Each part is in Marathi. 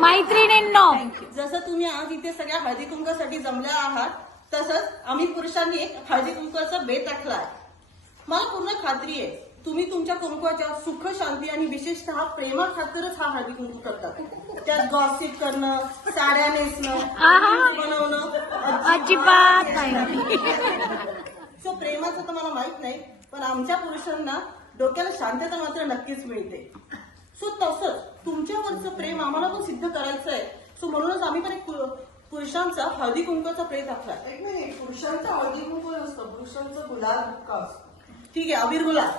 मैत्रिणींनो, जसं तुम्ही आज इथे सगळ्या हळदी कुंकासाठी जमल्या आहात, तसंच आम्ही पुरुषांनी एक हळदी कुंकाचा बेत आखलाय. मला पूर्ण खात्री आहे तुम्ही तुमच्या कुंकवाच्या सुख, शांती आणि विशेषतः प्रेमा खातीरच हा हळदी कुंकू करतात. त्यात गॉसिप करणं, साड्या नेसणं, बनवणं अजिबात नाही. सो प्रेमाचं तर मला माहित नाही, पण आमच्या पुरुषांना डोक्याला शांतता मात्र नक्कीच मिळते. सो तसंच तुमच्यावरचं प्रेम आम्हाला पण सिद्ध करायचं आहे. सो म्हणूनच आम्ही पण एक पुरुषांचा हळदी कुंकाचा प्रेत आखलाय. एक मिनिट, पुरुषांचा हळदी कुंकू नसतं, पुरुषांचं गुलाल का असतं. ठीक आहे, अबीर गुलाल.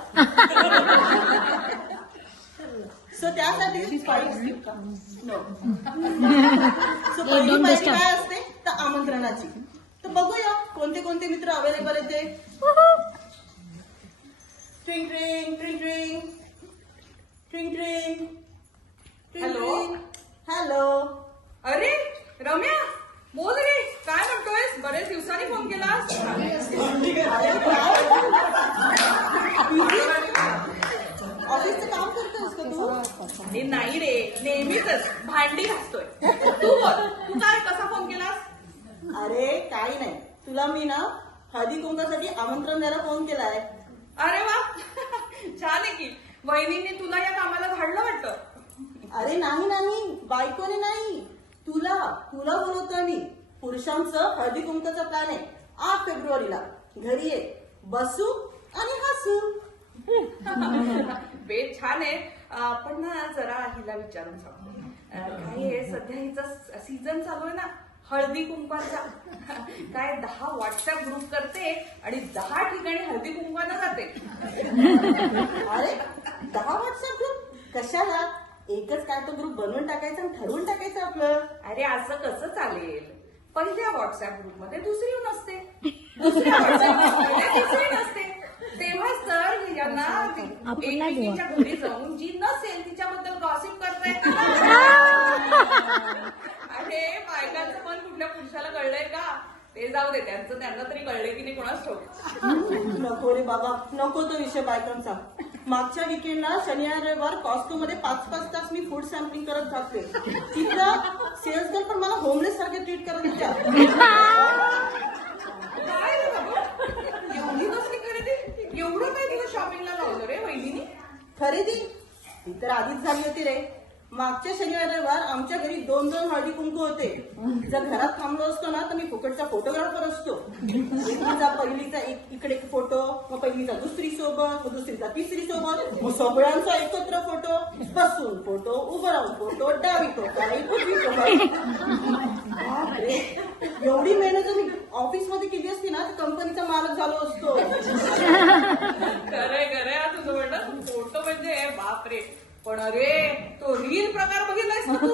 सो त्यासाठी सो पहिली पायरी काय असते तर आमंत्रणाची. तर बघूया कोणते कोणते मित्र अवेलेबल येते. ट्रिंग ट्रिंग ट्रिंग ट्रिंग ट्रिंग ट्रिंग. हॅलो. हॅलो. अरे रम्या, बोल रे, काय म्हणतोयस? बरेच दिवसांनी फोन केलास. ऑफिसचं काम करतोस का तू? अरे नाही रे, नेहमीच भांडी घासतोय. तू बोल, तू काय कसा फोन केलास? अरे काही नाही, तुला मी ना हळदी कुंकासाठी आमंत्रण द्यायला फोन केलाय. अरे वा, छान आहे की. वहिनींनी तुला या कामाला धाडलं वाटतं. अरे नाही, बायकोने नाही, तुला बोलवतोय मी. पुरुषांचं हळदी कुंकाचा प्लॅन आहे 8 फेब्रुवारीला. घरी ये, बसू आणि हसू. बेत छान आहे. पण ना जरा हिला विचारून सांगतो. काय आहे, सध्या हिचा सीझन चालू आहे ना हळदी कुंकवाचा. काय 10 व्हॉट्सअप ग्रुप करते आणि 10 ठिकाणी हळदी कुंकवाला जाते. अरे 10 व्हॉट्सअप ग्रुप कशाला? एकच काय तो ग्रुप बनवून टाकायचा आणि ठरवून टाकायचं आपलं. अरे असं कसं चालेल? पहिल्या व्हॉट्सअप ग्रुपमध्ये दुसरी नसते, दुसऱ्या व्हॉट्सअप ग्रुपमध्ये तिसरी नसते. तेव्हाच तर यांना एकमेकींच्या घरी जाऊन जी नसेल तिच्याबद्दल गॉसिप करता येतं. अरे बायकांचं मन कुठल्या पुरुषाला कळलंय का? ते जाऊ दे, त्यांना तरी कळलंय की नाही कोणाच ठाऊक. नको रे बाबा, नको तो विषय बायकांचा. मागच्या विकेंडला शनिवार रविवार कॉस्को मध्ये 5-5 तास मी फूड सॅम्पलिंग करत जाते. तिथला सेल्स गर्ल पण मला होमलेस सारखे ट्रीट करत होत्या. काय रे बाबा, एवढी कसली खरेदी? एवढं काय तिला शॉपिंगला लावलं रे वहिनीने? खरेदी ती तर आधीच झाली होती रे. मागच्या शनिवार रविवार आमच्या घरी 2 हळदी कुंकू होते. जर घरात थांबलो असतो ना तर मी फुकटचा फोटोग्राफर असतो. पहिलीचा इकडे फोटो, मग पहिलीचा दुसरी सोबत, मग दुसरीचा तिसरी सोबत, मग सगळ्यांचा एकत्र फोटो, बसून फोटो, उभं राहून फोटो, डावी टोकाई उजवी टोकाई. एवढी मेहनत मी ऑफिस मध्ये केली असती ना तर कंपनीचा मालक झालो असतो. खरंय तुझं म्हणणं. फोटो म्हणजे बापरे. पण अरे तो रील प्रकार बघितलायस का तू?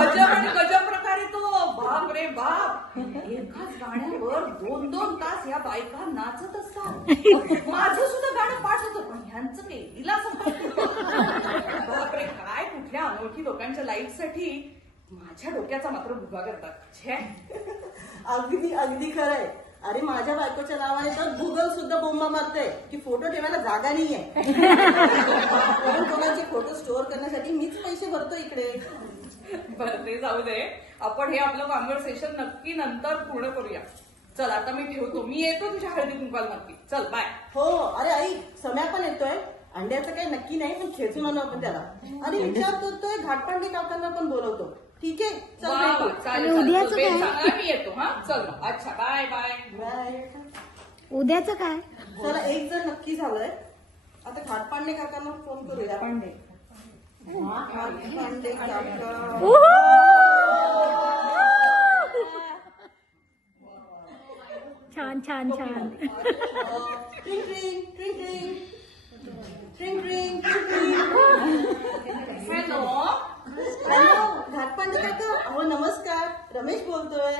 अजब आणि गजब प्रकार आहे तो. बाप रे बाप. एकाच गाण्यावर 2-2 तास या बायका नाचत असतात. माझं सुद्धा गाणं पाठ होतं, पण ह्यांचं काही तिला बापरे. काय कुठल्या अनोळखी लोकांच्या लाईफ साठी माझ्या डोक्याचा मात्र भुगा करतात. छे. अगदी खरंय. अरे माझ्या बायकोच्या नावाने तर गुगल सुद्धा बोंबा मारतंय की फोटो ठेवायला जागा नाहीये. कोणाचे फोटो स्टोअर करण्यासाठी मीच पैसे भरतो इकडे. बरं ते जाऊ दे. आपण हे आपलं कॉन्व्हर्सेशन नक्की नंतर पूर्ण करूया. चल आता मी ठेवतो. मी येतो तुझ्या हळदी कुंकाला नक्की. चल बाय. हो. अरे आई, सम्या पण येतोय. अंड्याचं काही नक्की नाही, पण खेचून आणू आपण त्याला. आणि विचार करतोय घाटपांडे काकांना पण बोलवतो. ठीक आहे, चल. चालेल. मी येतो. हा चल. अच्छा, बाय बाय बाय. उद्याचं काय? चला, एक जर नक्की झालंय. आता घाटपांडे काकांना फोन करूया. घाटपांडे काका. छान छान छान. ट्रिंग ट्रिंग ट्रिंग ट्रिंग ट्रिंग ट्रिंग. हॅलो. हॅलो घाटपांडे काका. अहो नमस्कार, रमेश बोलतोय.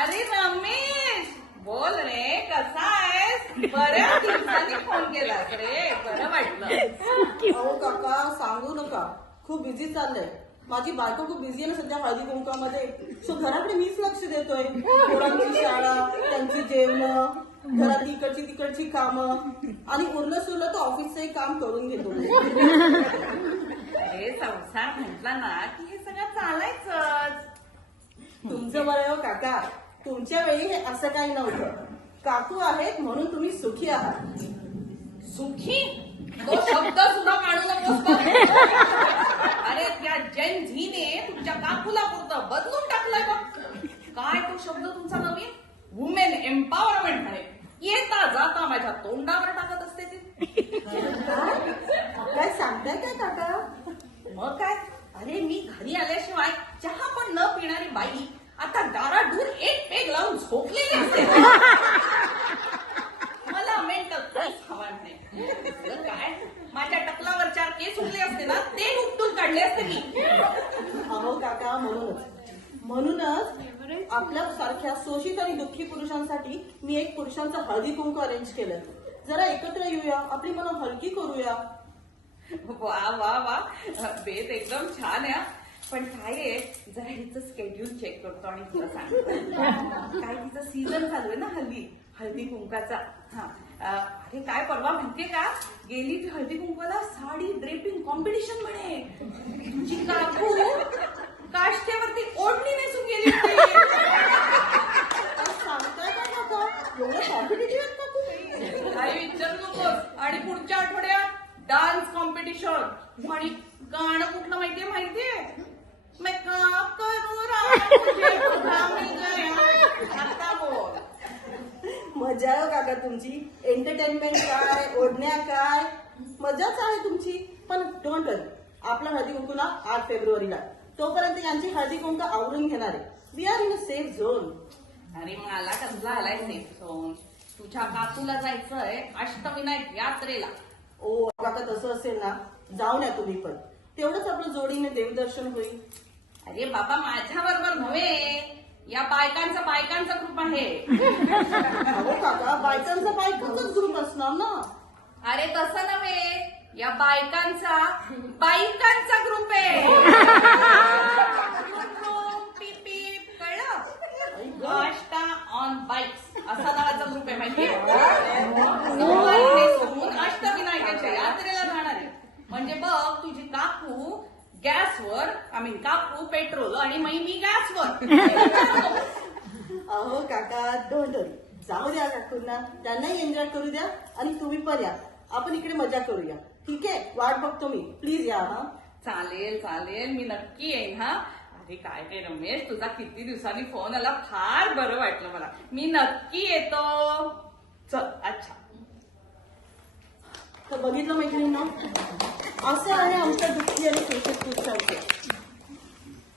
अरे रमेश, बोल रे, कसा आहेस? बऱ्याच दिवसांनी फोन केलास रे, बरं वाटलं. अहो काका सांगू नका, खूप बिझी चाललंय. माझी बायको खूप बिझी आहे ना सध्या हळदी कुंकामध्ये. सो घराकडे मीच लक्ष देतोय. पोरांची शाळा, त्यांची जेवण, घरातली इकडची तिकडची कामं आणि उरलं सुरलं तर ऑफिसचंही काम करून घेतो. हे संसार म्हटला ना की हे सगळं चालायचंच. तुमचं बरं हो काका, तुमच्या वेळी हे असं काही नव्हतं. काकू आहेत म्हणून तुम्ही सुखी आहात. सुखी तो शब्द सुद्धा काढू नकोस बघ. अरे त्या जेन झीने तुमच्या काकूला पुरतं बदलून टाकलंय बघ. काय तो शब्द तुमचा नवीन वुमेन एम्पॉवरमेंट म्हणे. येता जाता माझ्या तोंडावर टाकत असते ती. काय सांगताय काय काका? मग काय, अरे मी घरी आल्याशिवाय चहा पण न पिणारी बाई आता दाराडूर एक पेग लावून झोपलेली असते. मला मेंटल पीस हवा नाही. तुझं काय, माझ्या टकलावर 4 केस उरले असते ना ते उपटून काढले असते मी. अहो काका, म्हणूनच आपल्या सारख्या शोषित आणि दुःखी पुरुषांसाठी मी एक पुरुषांचं हळदी कुंकू अरेंज केलं. जरा एकत्र येऊया, आपली मनं हलकी करूया. वा वा वा, बेत एकदम छान आहे. पण काय आहे, जरा हिचं स्केड्यूल चेक करतो आणि तुला सांगतो. काय तिचं सीझन चालू आहे ना हल्दी कुंकाचा. हा, अरे काय परवा माहितीये का, गेली ती हळदी कुंकाला साडी ड्रेपिंग कॉम्पिटिशन म्हणे. तुझी काकू काष्टेवरती ओढणी नेसून गेली होती. सांगताय का काका? एवढं कॉम्पिटिटिव्ह आहेत काकू? काही विचारू नकोस. आणि पुढच्या आठवड्यात डान्स कॉम्पिटिशन आणि गाणं कुठलं माहितीये? मैं का करू आता बोल. मजा आहे हो काका तुमची. एंटरटेनमेंट काय, ओढण्या काय, मजाच आहे तुमची. पण डोंट वरी, आपला हळदी कुंकू ना 8 फेब्रुवारीला. तोपर्यंत यांची हळदी कुंकू आवरून घेणार आहे. We are in a safe zone. अरे मला कसला आलाय सेफ झोन. तुझ्या काकूला जायचंय अष्टविनायक यात्रेला. ओ काका, तसं असेल ना जाऊन या तुम्ही पण. तेवढंच आपलं जोडीने देवदर्शन होईल. अरे बाबा, माझ्या बरोबर नव्हे, या बायकांचा ग्रुप आहे. अहो काका, बायकांचाच ग्रुप असणार ना. अरे तसं नव्हे, या बायकांचा ग्रुप आहे. कळलं? आष्टा ऑन बाईक्स असा नावाचा ग्रुप आहे माहितीये. अष्टविनायकाच्या यात्रेला जाणार आहे. म्हणजे बघ, तुझी काकू गॅसवर, काकू पेट्रोल आणि मी गॅसवर. अहो काका, डोंट वरी, जाऊ द्या काकूंना, त्यांनाही एन्जॉय करू द्या आणि तुम्ही पण या. आपण इकडे मजा करूया. ठीक आहे, वाट बघतो मी. प्लीज या. हा, चालेल, मी नक्की येईन. हा, अरे काय रे रमेश, तुझा किती दिवसांनी फोन आला, फार बरं वाटलं मला. मी नक्की येतो. चल. अच्छा, तर बघितलं मैत्रिणींनो, असं आहे आमचं दुःखी आणि शोषित पुरुषांचं.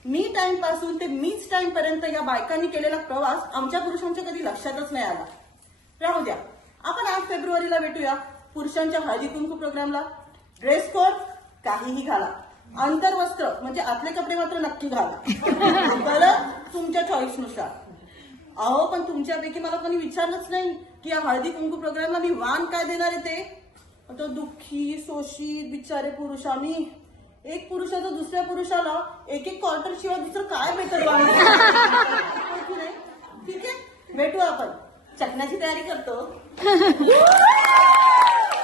मी टाइम पासून ते मीच टाइम पर्यंत या बायकांनी केलेला प्रवास आमच्या पुरुषांच्या कधी लक्षातच नाही आला. राहू द्या, आपण 8 फेब्रुवारीला भेटूया पुरुषांच्या हळदी कुंकू प्रोग्रामला. ड्रेस कोड काहीही घाला, अंतर्वस्त्र म्हणजे आतले कपडे मात्र नक्की घाला. बरं, तुमच्या चॉईसनुसार. अहो, पण तुमच्यापैकी मला कोणी विचारलंच नाही की या हळदी कुंकू प्रोग्रामला मी वाण काय देणार आहे ते. आता दुःखी शोषित बिचारे पुरुष आम्ही, एक पुरुषाचं दुसऱ्या पुरुषाला एक क्वार्टर शिवाय दुसरं काय भेटत. ठीक आहे, भेटू आपण. चकण्याची तयारी करतो.